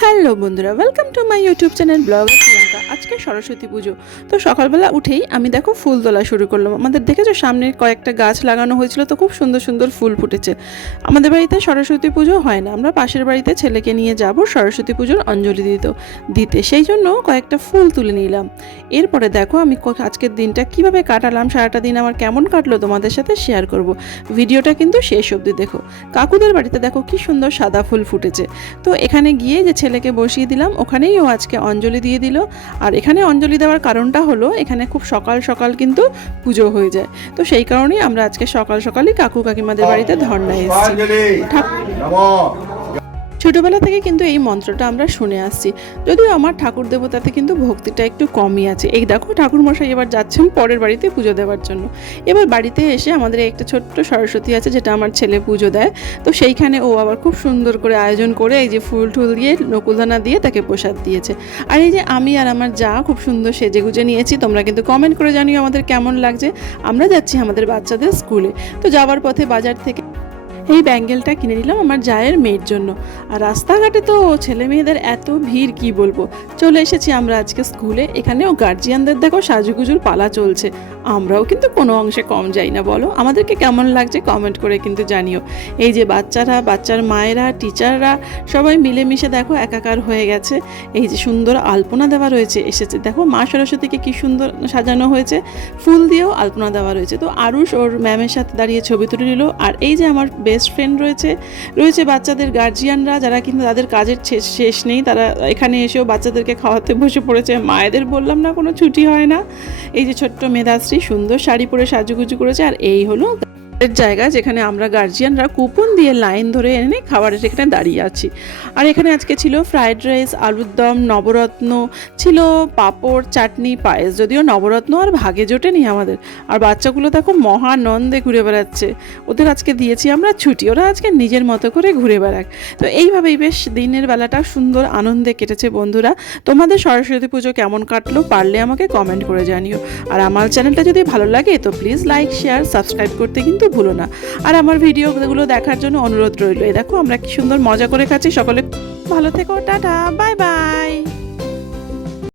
Hello বন্ধুরা, welcome to my YouTube channel blogger Priyanka. আজকে সরস্বতী পুজো, তো সকালবেলা উঠেই আমি দেখো ফুল তোলা শুরু করলাম। আমাদের দেখেছো সামনে কয়েকটা গাছ লাগানো হয়েছিল, তো খুব সুন্দর সুন্দর ফুল ফুটেছে। আমাদের বাড়িতে সরস্বতী পুজো হয় না, আমরা পাশের বাড়িতে ছেলেকে নিয়ে যাব সরস্বতী পুজোর অঞ্জলি দিতে, সেই জন্য কয়েকটা ফুল তুলে নিলাম। এরপরে দেখো আমি আজকের দিনটা কিভাবে কাটালাম, সারাটা দিন আমার কেমন কাটলো তোমাদের সাথে শেয়ার করব। ভিডিওটা কিন্তু শেষ অবধি দেখো। কাকুদের বাড়িতে দেখো কি সুন্দর সাদা ফুল ফুটেছে, তো এখানে গিয়ে যে ছেলেকে বসিয়ে দিলাম, ওখানেই ও আজকে অঞ্জলি দিয়ে দিল। আর এখানে অঞ্জলি দেওয়ার কারণটা হলো এখানে খুব সকাল সকাল কিন্তু পুজো হয়ে যায়, তো সেই কারণেই আমরা আজকে সকাল সকালই কাকু কাকিমাদের বাড়িতে ধর্নায় এসেছি। ছোটোবেলা থেকে কিন্তু এই মন্ত্রটা আমরা শুনে আসছি, যদিও আমার ঠাকুর দেবতাতে কিন্তু ভক্তিটা একটু কমই আছে। এই দেখো ঠাকুরমশাই এবার যাচ্ছেন পরের বাড়িতে পুজো দেওয়ার জন্য। এবার বাড়িতে এসে আমাদের একটা ছোট্ট সরস্বতী আছে, যেটা আমার ছেলে পুজো দেয়, তো সেইখানে ও আবার খুব সুন্দর করে আয়োজন করে এই যে ফুল টুল দিয়ে নকুলদানা দিয়ে তাকে প্রসাদ দিয়েছে। আর এই যে আমি আর আমার যা খুব সুন্দর সেজে গুজে নিয়েছি, তোমরা কিন্তু কমেন্ট করে জানিও আমাদের কেমন লাগছে। আমরা যাচ্ছি আমাদের বাচ্চাদের স্কুলে, তো যাওয়ার পথে বাজার থেকে এই ব্যাঙ্গেলটা কিনে নিলাম আমার জায়ের মেয়ের জন্য। আর রাস্তাঘাটে তো ছেলে মেয়েদের এত ভিড় কি বলবো। চলে এসেছি আমরা আজকে স্কুলে, এখানেও গার্জিয়ানদের দেখো সাজুগুজুর পালা চলছে। আমরাও কিন্তু কোনো অংশে কম যাই না, বলো আমাদেরকে কেমন লাগছে কমেন্ট করে কিন্তু জানিও। এই যে বাচ্চারা, বাচ্চার মায়েরা, টিচাররা সবাই মিলেমিশে দেখো একাকার হয়ে গেছে। এই যে সুন্দর আলপনা দেওয়া রয়েছে, এসেছে দেখো মা সরস্বতীকে কি সুন্দর সাজানো হয়েছে, ফুল দিয়েও আলপনা দেওয়া রয়েছে। তো আরুষ ওর ম্যামের সাথে দাঁড়িয়ে ছবি তুলে নিল। আর এই যে আমার বেস্ট ফ্রেন্ড রয়েছে বাচ্চাদের গার্জিয়ানরা, যারা কিন্তু তাদের কাজের শেষ নেই, তারা এখানে এসেও বাচ্চাদেরকে খাওয়াতে বসে পড়েছে। মায়েদের বললাম না কোনো ছুটি হয় না। এই যে ছোট্ট মেধাশ্রী সুন্দর শাড়ি পরে সাজুগুজু করেছে। আর এই হলো জায়গা যেখানে আমরা গার্জিয়ানরা কুপন দিয়ে লাইন ধরে এনে খাবারের এখানে দাঁড়িয়ে আছি। আর এখানে আজকে ছিল ফ্রাইড রাইস, আলুর দম, নবরত্ন ছিল, পাঁপড়, চাটনি, পায়েস। যদিও নবরত্ন আর ভাগে জোটেনি আমাদের। আর বাচ্চাগুলো দেখো মহানন্দে ঘুরে বেড়াচ্ছে। ওদের আজকে দিয়েছি আমরা ছুটি, ওরা আজকে নিজের মতো করে ঘুরে বেড়াক। তো এইভাবেই বেশ দিনের বেলাটা সুন্দর আনন্দে কেটেছে বন্ধুরা। তোমাদের সরস্বতী পুজো কেমন কাটলো পারলে আমাকে কমেন্ট করে জানিও। আর আমার চ্যানেলটা যদি ভালো লাগে তো প্লিজ লাইক, শেয়ার, সাবস্ক্রাইব করতে কিন্তু ভুলো না। আর আমার ভিডিওগুলো দেখার জন্য অনুরোধ রইল। এই দেখো আমরা কি সুন্দর মজা করে খাচ্ছি। সকলে ভালো থেকো, টাটা, বাই বাই।